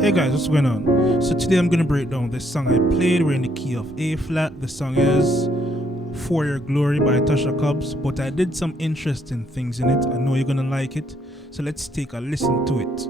Hey guys, what's going on? So today I'm gonna break down this song I played. We're in the key of A flat. The song is For Your Glory by Tasha Cobbs, but I did some interesting things in it. I know you're gonna like it. So let's take a listen to it.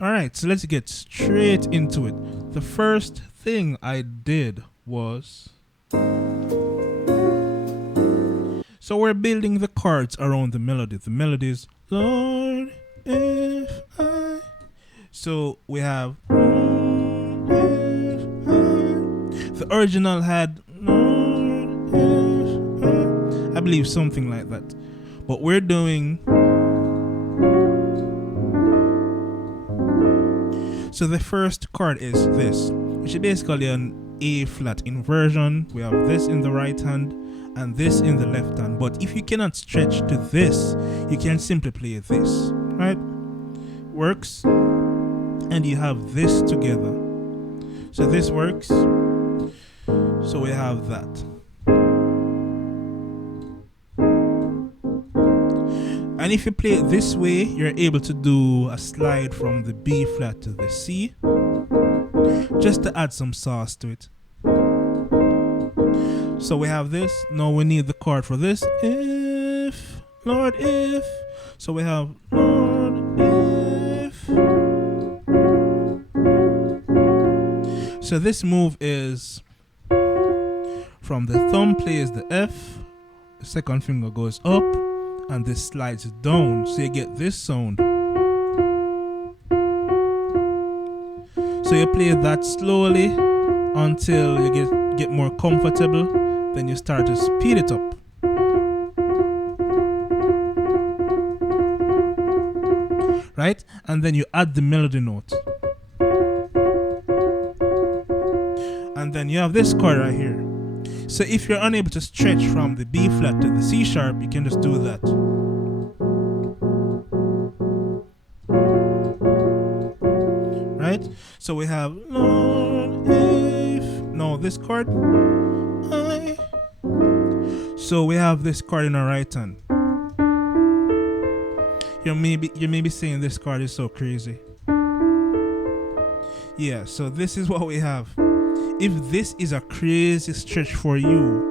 Alright, so let's get straight into it. The first thing I did was... So we're building the chords around the melody. The melody is Lord, if I... So we have... The original had... Lord, if I believe something like that. But we're doing... So the first chord is this, which is basically an A flat inversion. We have this in the right hand and this in the left hand. But if you cannot stretch to this, you can simply play this, right? Works. And you have this together. So this works. So we have that. And if you play it this way, you're able to do a slide from the B flat to the C, just to add some sauce to it. So we have this. Now we need the chord for this. If, Lord, if. So we have Lord, if. So this move is from the thumb plays the F, the second finger goes up, and this slides down, so you get this sound. So you play that slowly until you get more comfortable. Then you start to speed it up. Right? And then you add the melody note. And then you have this chord right here. So if you're unable to stretch from the B flat to the C sharp, you can just do that. Right? So we have Lord, if. No, this chord. I. So we have this chord in our right hand. You may be saying this chord is so crazy. Yeah, so this is what we have. If this is a crazy stretch for you,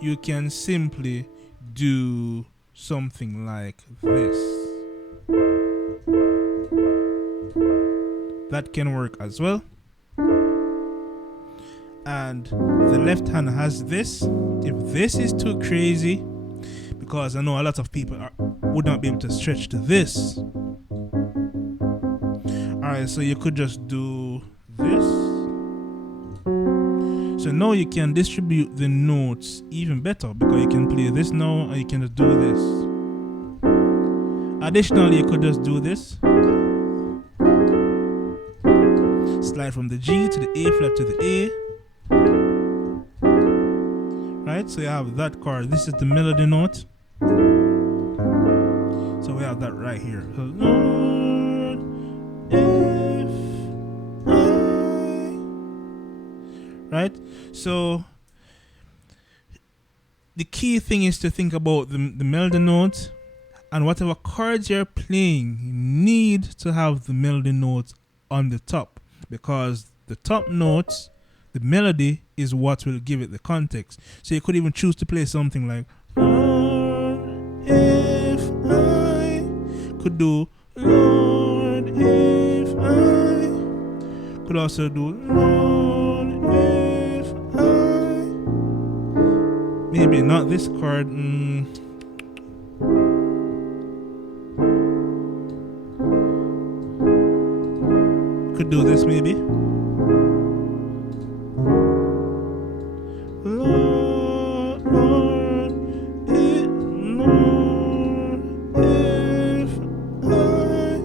you can simply do something like this. That can work as well. And the left hand has this. If this is too crazy, because I know a lot of people would not be able to stretch to this. Alright, so you could just do this. So now you can distribute the notes even better, because you can play this now and you can just do this. Additionally, you could just do this. Slide from the G to the A flat to the A. Right, so you have that chord. This is the melody note. So we have that right here. Lord, if I. Right? So the key thing is to think about the melody note, and whatever chords you're playing, you need to have the melody note on the top, because the top notes, the melody, is what will give it the context. So you could even choose to play something like Lord, if I. Could do Lord, if I. Could also do Lord, if not this chord. Could do this maybe. Lord, if I...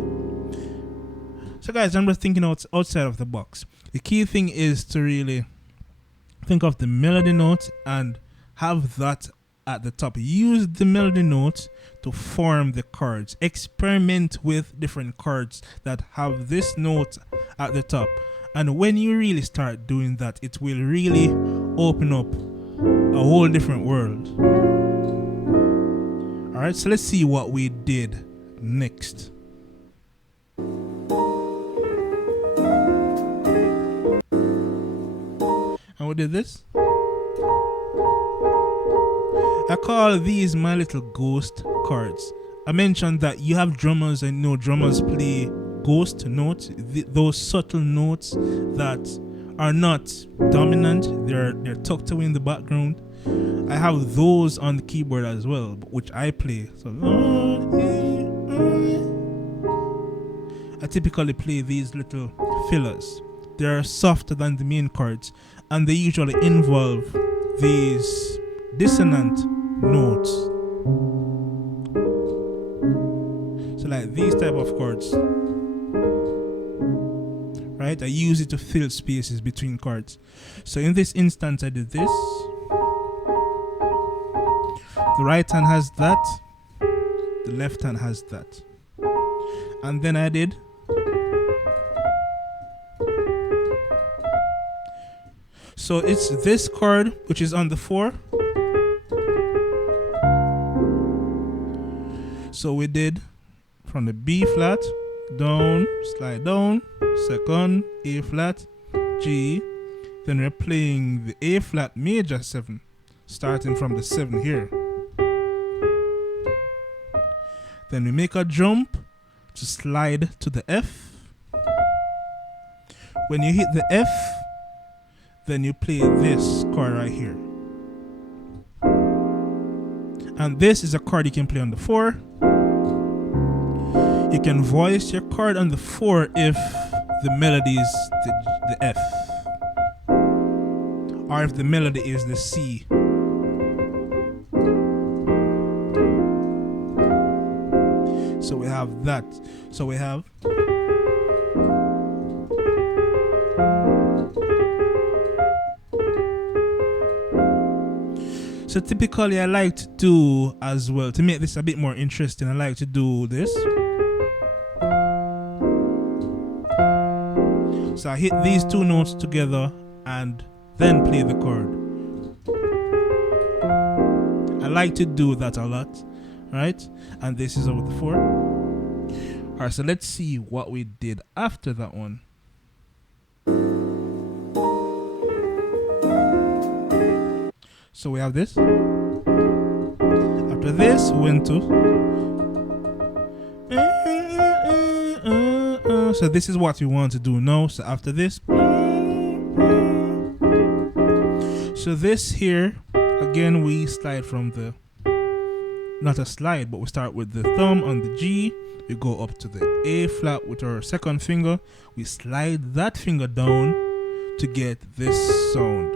So guys, I'm just thinking outside of the box. The key thing is to really think of the melody note and have that at the top. Use the melody note to form the chords. Experiment with different chords that have this note at the top. And when you really start doing that, it will really open up a whole different world. Alright, so let's see what we did next. And we did this. I call these my little ghost chords. I mentioned that you have drummers, and drummers play ghost notes, those subtle notes that are not dominant, they're tucked away in the background. I have those on the keyboard as well, which I play. So I typically play these little fillers. They're softer than the main chords, and they usually involve these dissonant notes. So like these type of chords, right? I use it to fill spaces between chords. So in this instance, I did this. The right hand has that, the left hand has that, and then I did so it's this chord which is on the 4. So we did from the B flat down, slide down, second A flat, G, then we're playing the A flat major 7, starting from the 7 here. Then we make a jump to slide to the F. When you hit the F, then you play this chord right here. And this is a chord you can play on the 4. You can voice your chord on the 4 if the melody is the F, or if the melody is the C. So we have that. So we have so typically I like to do as well, to make this a bit more interesting, I like to do this. So I hit these two notes together and then play the chord. I like to do that a lot, right? And this is over the 4. Alright, so let's see what we did after that one. So we have this. After this, we went to. So this is what we want to do now. So after this. So this here, again, we slide from the. Not a slide, but we start with the thumb on the G. We go up to the A flat with our second finger. We slide that finger down to get this sound.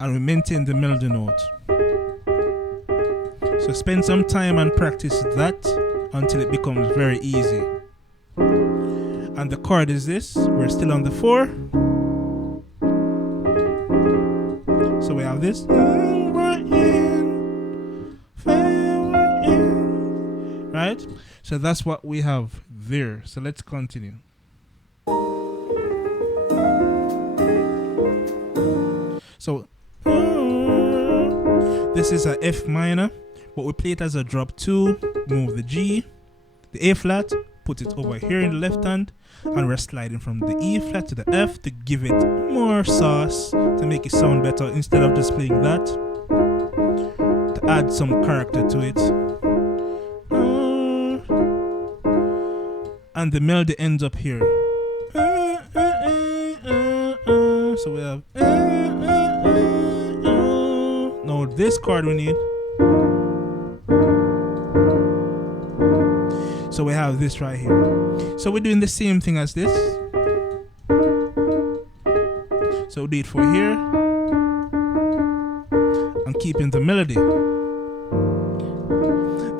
And we maintain the melody note. So spend some time and practice that until it becomes very easy. And the chord is this. We're still on the 4. So we have this. Right? So that's what we have there. So let's continue. So this is a F minor, but we play it as a drop 2, move the G, the A flat, put it over here in the left hand, and we're sliding from the E flat to the F to give it more sauce, to make it sound better instead of just playing that, to add some character to it. And the melody ends up here. So we have Now this chord we need. So we have this right here. So we're doing the same thing as this. So we do it for here. And keeping the melody.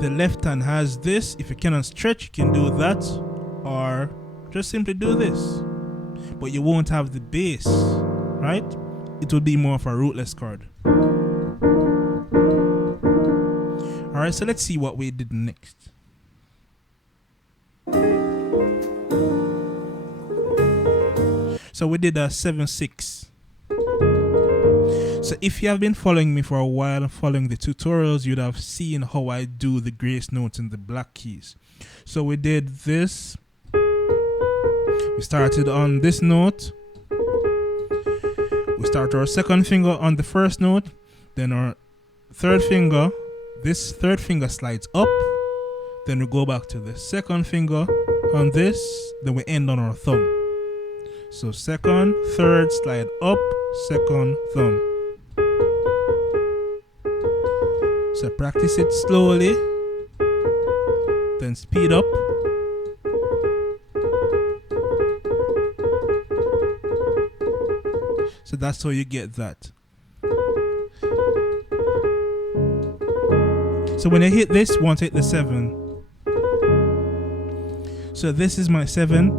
The left hand has this. If you cannot stretch, you can do that. Or just simply do this. But you won't have the bass, right? It will be more of a rootless chord. Alright, so let's see what we did next. So we did a 7/6. So if you have been following me for a while and following the tutorials, you'd have seen how I do the grace notes in the black keys. So we did this. We started on this note. We start our second finger on the first note. Then our third finger. This third finger slides up. Then we go back to the second finger on this. Then we end on our thumb. So second, third, slide up, second, thumb. So practice it slowly, then speed up. So that's how you get that. So when I hit this, you want to hit the 7. So this is my 7.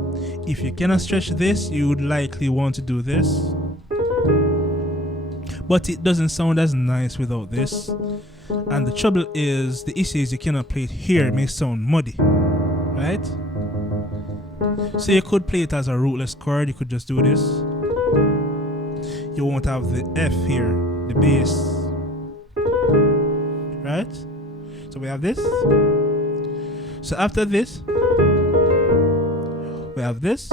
If you cannot stretch this, you would likely want to do this. But it doesn't sound as nice without this. And the trouble is, the issue is you cannot play it here. It may sound muddy, right? So you could play it as a rootless chord. You could just do this. You won't have the F here, the bass, right? So we have this. So after this, we have this.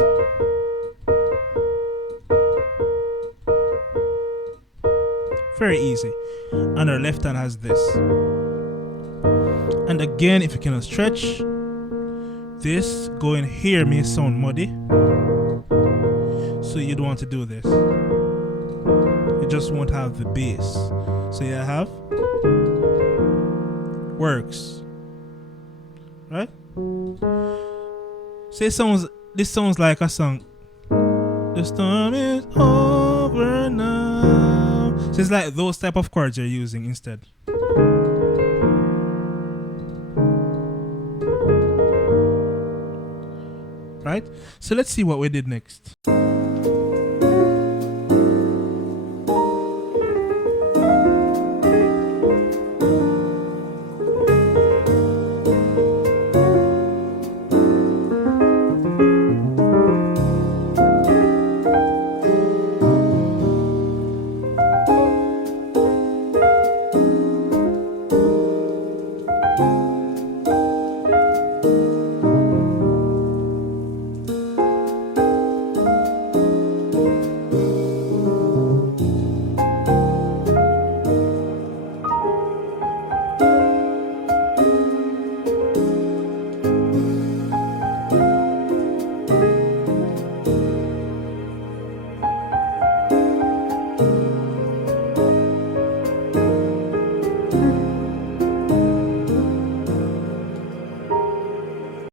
Very easy. And our left hand has this. And again, if you cannot stretch, this going here may sound muddy. So you'd want to do this. You just won't have the bass. So you have works. Right? So this sounds like a song. The storm is over now. So it's like those type of chords you're using instead. Right? So let's see what we did next.